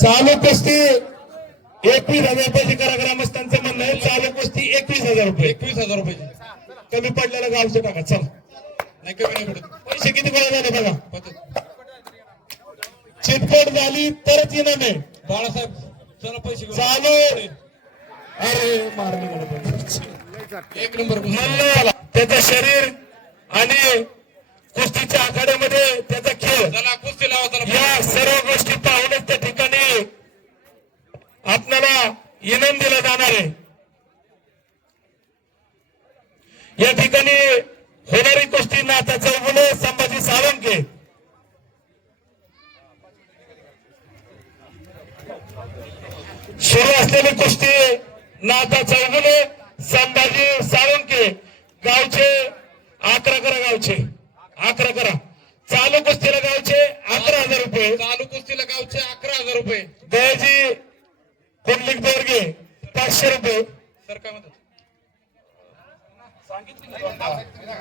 चालू कुस्ती 21,000 रुपयाची करा. ग्रामस्थांचं म्हणणं आहे चालू कुस्ती 21,000 रुपये. 21,000 रुपये कमी पडलेलं गावचं टाका. चल नाही, कमी नाही पडत. पैसे किती गोळा झाले बघा. पद्धत. चिटपट झाली तरच इनाम आहे. बाळासाहेब चला पैसे घेऊन. चालू. अरे मारली एक नंबर कुस्ती. म्हणलं त्याचं शरीर आणि कुस्तीच्या आखाड्यामध्ये त्याचा खेळ, चला कुस्ती लावा. चला या सर्व गोष्टी पाहूनच त्या ठिकाणी आपल्याला इनाम दिला जाणार आहे. या ठिकाणी होणारी कुस्ती नाथा चौगुले संभाजी साळुंखे. सुरू असलेली कुस्ती नाथा चौगुले संभाजी साळुंखे. गावचे 11 करा. गावचे 11 करा. चालू कुस्तीला गावचे 11,000 रुपये. चालू कुस्तीला गावचे 11,000 रुपये. दयाजी कुंडलिक दोरगे 500 रुपये. सर काय म्हणतात?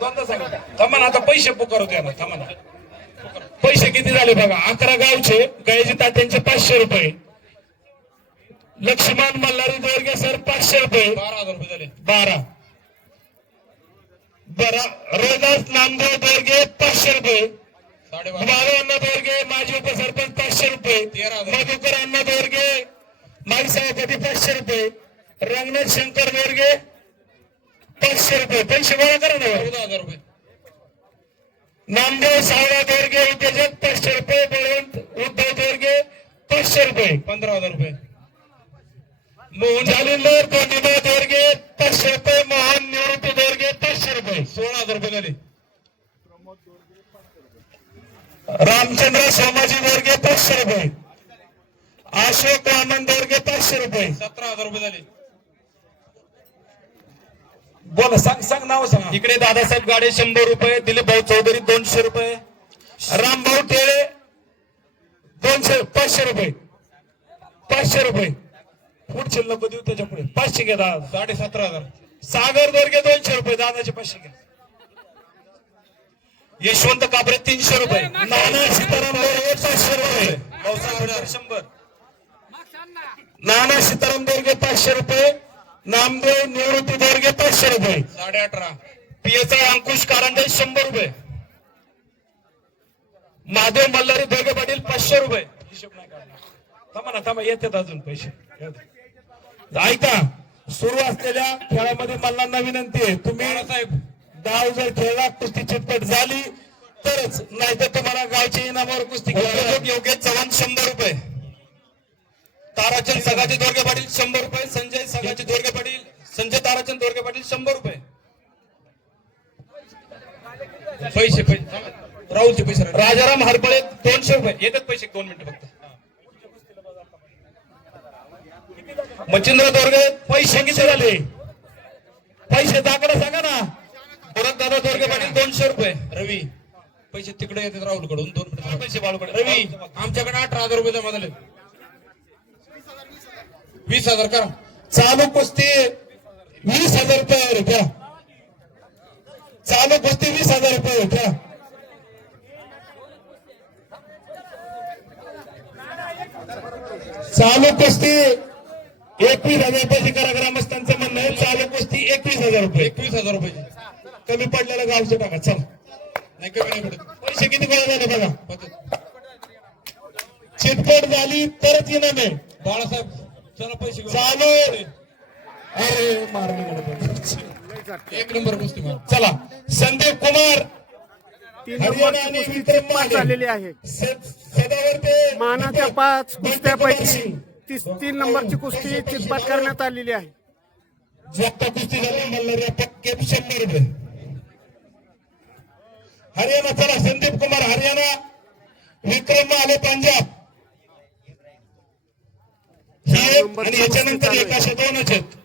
दोनदा सांगितलं. थांबा ना, आता पैसे पुकार होते ना. थांबा ना, पैसे किती झाले बघा. 11 गावचे गयाजी तात्यांचे 500 रुपये. लक्ष्मण मल्हारी दोरगे सर 500 रुपये. 12,000 रुपये झाले. 12. रोदास नामदेव दोरगे 500 रुपये. 12,500. बाळू अण्णा दोरगे माजी उपसरपंच 500 रुपये. 13,000. मधुकर अण्णा दोरगे माजी सभापती 500 रुपये. रंगनाथ शंकर दोरगे 500 रुपये. पैसे गोळा करा ना. 14,000 रुपये. नामदेव सावळा दोरगे उद्योजक 500 रुपये. बळवंत उद्धव दोरगे 500 रुपये. 15,000 रुपये. मोहन जालिंदर कोंडिबा दोरगे 500 रुपये. मोहन निवृत्ती दोरगे 500 रुपये. 16,000 रुपये झाले. रामचंद्र सोमाजी दोरगे 500 रुपये. अशोक वामन दोरगे 500 रुपये. 17,000 रुपये झाले. बोला, सांग नाव सांग. इकडे दादासाहेब गाडे 100 रुपये. दिलीप भाऊ चौधरी 200 रुपये. रामभाऊ टेळे 500 रुपये. 500 रुपये. पुढचे नको देऊ त्याच्या पुढे 500 घ्या. 17,500. सागर दोरगे 200 रुपये. दादाचे 500 घ्या. यशवंत काबरे 300 रुपये. नाना सीताराम दोरगे 500 रुपये. भाऊसाहेब 100. नाना सीताराम दोरगे 500 रुपये. नामदेव निवृत्ती दोरगे 500 रुपये. 18,500. PSI अंकुश कारंडे 100 रुपये. महादेव मल्हारी दोरगे पाटील 500 रुपये. हिशोब नाही काढला. थांबा ना, थांबा, येतात अजून पैसे. ऐका, सुरू असलेल्या खेळामध्ये मल्लांना विनंती आहे, तुम्ही बाळासाहेब डाव जर खेळला, कुस्ती चितपट झाली तरच, नाही तर तुम्हाला गावच्या इनामावर कुस्ती खेळायला. योगेश चव्हाण 100 रुपये. ताराचंद सगाचे दोरगे पाटील 100 रुपये. संजय सगाचे दोरगे पाटील, संजय ताराचंद दोरगे पाटील 100 रुपये. पैसे राहुलचे पैसे राहिले. राजाराम हरपळे 200 रुपये. येतात पैसे 2 मिनिटं फक्त. मच्छिंद्र दोरगे पैसे किती झाले? पैसे दाखला सांगा ना. दादा दोरगे पाटील 200 रुपये. रवी पैसे तिकडे येतात राहुल कडून. 2 मिनिटं पैसे बाळूकडे. रवी आमच्याकडे 18,000 रुपये जमा झाले. 20,000 करा. चालू कुस्ती 20,000 रुपये होत्या. चालू कुस्ती 20,000 रुपये होत्या. चालू कुस्ती 21,000 रुपयाची करा. ग्रामस्थांचं म्हणणं आहे चालू कुस्ती 21,000 रुपये. 21,000 रुपये. कमी पडलेलं गावचं टाका. चल नाही, कमी नाही पडत. पैसे किती गोळा झाले बघा. पद्धत. चिटपट झाली तरच इनाम आहे. बाळासाहेब चला पैसे घेऊन. चालू. अरे मारली. एक नंबर कुस्ती मार. चला, संदीप कुमार हरियाणा आणि विक्रम माने झालेली आहे. सदावर्ते मानाच्या 5 कुस्त्यापैकी 3 नंबरची कुस्ती चितपाट करण्यात आलेली आहे. जगता कुस्ती झाली. मल्हारी पक्के 100 रुपये. हरियाणा. चला, संदीप कुमार हरियाणा, विक्रम माने पंजाब. ही एक आणि याच्यानंतर एक अशा 2च आहेत.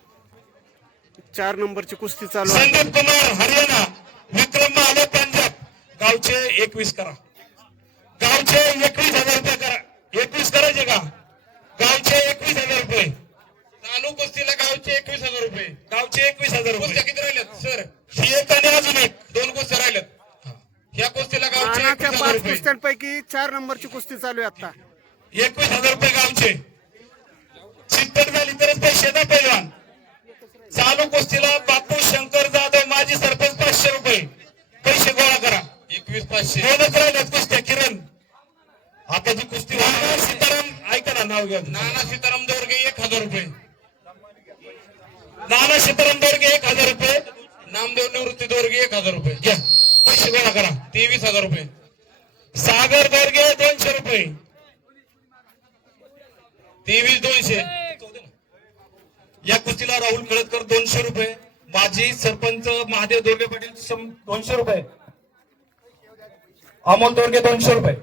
4 नंबरची कुस्ती चालू आहे. संदीप कुमार हरियाणा, विक्रम माने पंजाब. गावचे 21 करा. गावचे 21,000 रुपये करा. 21 करायचे का? गावचे 21,000 रुपये. चालू कुस्तीला गावचे 21,000 रुपये. गावचे 21,000 कुस्त्या रुपये. किती राहिल्यात सर? ही एक आणि अजून एक. 2 कुस्त्या राहिल्यात. ह्या कुस्तीला गावचे मानाच्या 21,000 5 रुपये. कुस्त्यांपैकी 4 नंबरची कुस्ती चालू आहे आता. 21,000 रुपये गावचे. चित्तट झाली तरच पैसे द्या पैलवान. चालू कुस्तीला बापू शंकर जाधव माजी सरपंच 500 रुपये पैसे गोळा करा. 21,500. दोनच राहिल्यात कुस्त्या. किरण आता जी कुस्ती नाना सीताराम ऐका ना नाव घ्या. नाना सीताराम दोरगे 1,000 रुपये. नाना सीताराम दोरगे 1,000 रुपये नामदेव निवृत्ती दोरगे 1,000 रुपये. घ्या पैसे गोळा करा. 23,000 रुपये. सागर दोरगे 200 रुपये. 23,200. या कुस्तीला राहुल कळतकर 200 रुपये, माजी सरपंच महादेव दोरगे पाटील 200 रुपये, अमोल दोरगे 200 रुपये,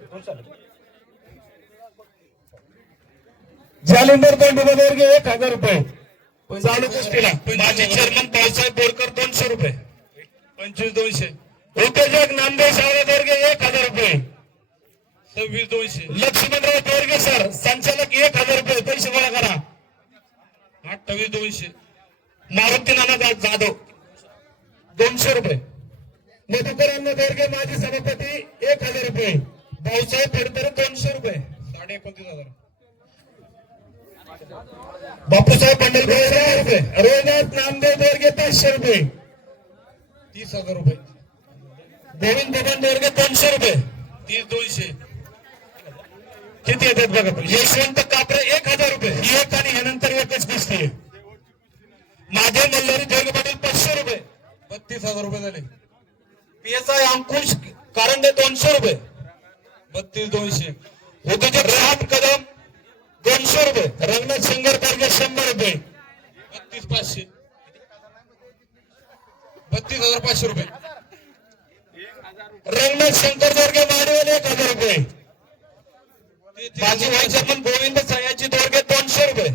जालिंदर दोंडुबा दोरगे 1,000 रुपये चालू कुस्तीला. माजी चेअरमन भाऊसाहेब बोरकर 200 रुपये, 25,200. उद्योजक नामदेव सावळे दोरगे 1,000 रुपये. 26,200. लक्ष्मणराव दोरगे सर संचालक 1,000 रुपये पैसे गोळा करा. 28,200. मारुती नाना जाधव 200 रुपये, मधुकर अण्णा दोरगे माजी सभापती 1,000 रुपये. भाऊसाहेब फेडकर 200 रुपये, 29,500. बापूसाहेब पंढरपूर 100 रुपये, रोहिनाथ नामदेव दोरगे 500 रुपये. 30,000 रुपये. गोविंद बबन दोरगे 200 रुपये, 30,200. किती येतात बघा पण. यशवंत कापरे 1,000 रुपये, एक आणि ह्यानंतर एकच कुस्ती आहे. महादेव मल्हारी दोरगे पाटील 500 रुपये, 32,000 रुपये झाले. PSI अंकुश कारंडे 200 रुपये, 32,200. उद्योजक राम कदम 200 रुपये, रंगनाथ शंकर दोरगे 100 रुपये. 32,500. 32,500 रुपये. रंगनाथ शंकर दोरगे माडवेल 1,000 रुपये. माजी व्हाईस चेअरमन गोविंद सयाजी दोरगे 200 रुपये,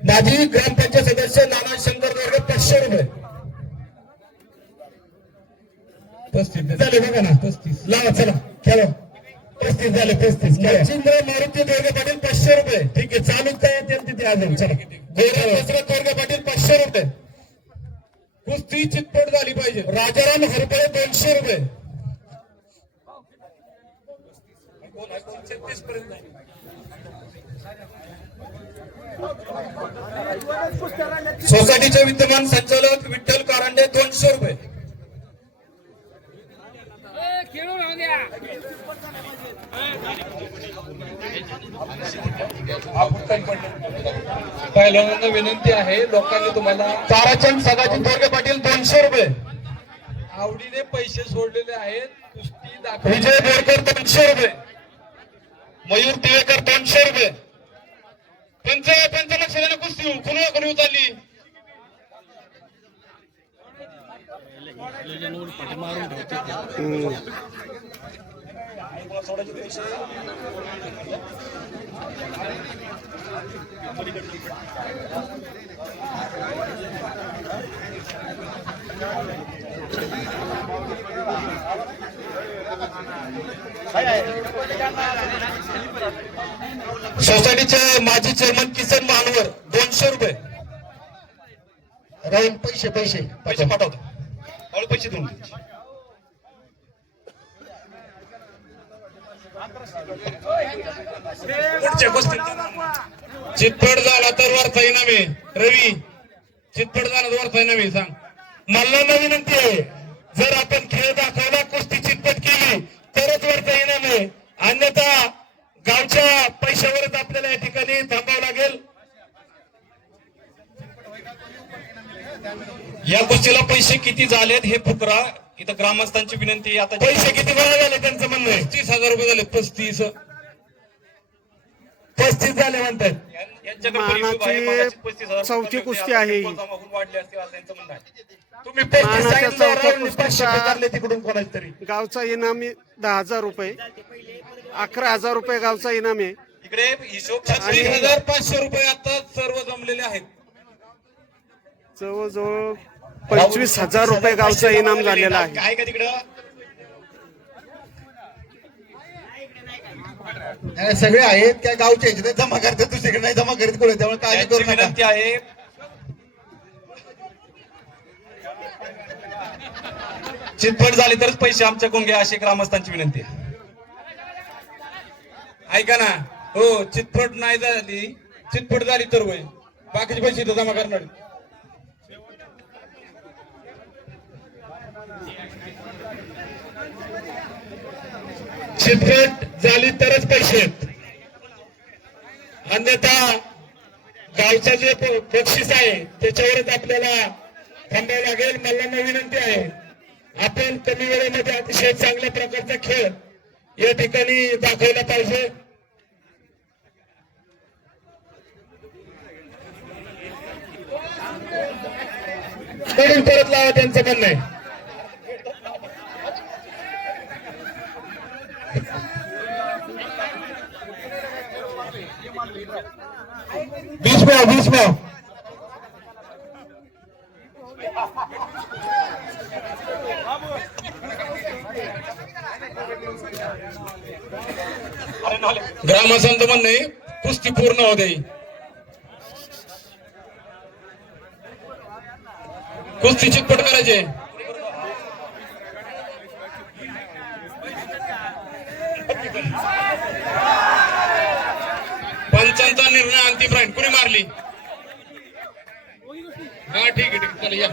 माजी ग्रामपंचायत सदस्य नाना शंकर दोरगे 500 रुपये. 35 झाले बघा ना. 35. लावा चला खेळा. 35 झाले 35. मच्छिंद्र मारुती दोरगे पाटील 500 रुपये. ठीक आहे चालूच काय येतील तिथे अजून. चला गोरा दसरथ दोरगे पाटील 500 रुपये. कुस्ती चितपट झाली पाहिजे. राजाराम हरपळे 200 रुपये. सोसायटीचे विद्यमान संचालक विठ्ठल कारंडे 200 रुपये, पहिल्यांदा विनंती आहे लोकांनी तुम्हाला ताराचंद सदाजी दोरगे पाटील 200 रुपये, आवडीने पैसे सोडलेले आहेत. कुस्ती दाखव. विजय बोरकर 200 रुपये, मयूर तिवेकर 200 रुपये, पंच लक्ष देणं कुस्ती कोणी उचलली. सोसायटीचे माजी चेअरमन किसन महानवर 200 रुपये, राहुल पैसे पैसे पैसे पाठवतो, हळू पैसे देऊन दे. पुढच्या कुस्तीत चितपट झाला तर वरचा इनामे. रवी चितपट झाला तर वरचा इनामे सांग. मल्लांना विनंती आहे जर आपण खेळ दाखवला कुस्ती चितपट केली तरच वरचा इनाम आहे. अन्यथा गावच्या पैशावरच आपल्याला या ठिकाणी थांबावं लागेल. या कुस्तीला पैसे किती झालेत हे फुकरा इथं ग्रामस्थांची विनंती आहे. आता पैसे किती गोळा झाले त्यांचं म्हणणं आहे. 35,000 रुपये झाले. 35. 35 झाले म्हणतात. यांच्याकडे परिस्थिती आहे, मानाची मगाशी 35,000 चौथी होते, कुस्ती आता आहे ही. जमा होऊन वाढले असतील असं यांचं म्हणणं आहे. तुम्ही 35 मानाच्या सांगितलं, चौथ्या राहुलने 500 कुस्तीचा- काढले तिकडून कोणाच तरी. गावचा इनामी 10,000 रुपये, 11,000 रुपये गावचा इनाम आहे. इकडे हिशोब 36,500 रुपये आता सर्व जमलेले आहेत. जवळजवळ 25,000 रुपये गावचा इनाम झालेला आहे. काय का तिकडं नाही, सगळे आहेत काय गावचे आहेत, ते जमा करतात दुसरीकडे नाही जमा करीत कोणी, त्यामुळे काळजी यांची करू नका. विनंती आहे. चितपट झाले तरच पैसे आमच्याकडून घ्या अशी ग्रामस्थांची विनंती आहे. ऐका ना हो, चितपट नाही झाली, चितपट झाली तर होय, बाकीचे पैसे इथं जमा करणार. चितपट झाली तरच पैसे आहेत. अन्यथा गावचं जे बक्षीस आहे त्याच्यावरच आपल्याला थांबावं लागेल. मला विनंती आहे, आपण कमी वेळेमध्ये अतिशय चांगल्या प्रकारचा खेळ या ठिकाणी दाखवला पाहिजे. म्हणून परत लावा त्यांचं म्हणणं आहे. भीष्म ग्रामसंत म्हणणे कुस्ती पूर्ण होते. कुस्ती चितपट करायचे. पंचांचा निर्णय अंतिम राहील. कुणी मारली? हा ठीक आहे, ठीक आहे, चला या.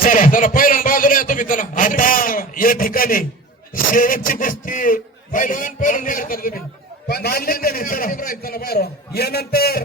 चला चला पहिल्या बाजूला या तुम्ही. चला आता या ठिकाणी शेवटची कुस्ती पहिलवान पहिलं तुम्ही मानले त्यांनी. चला चला बाहेर. यानंतर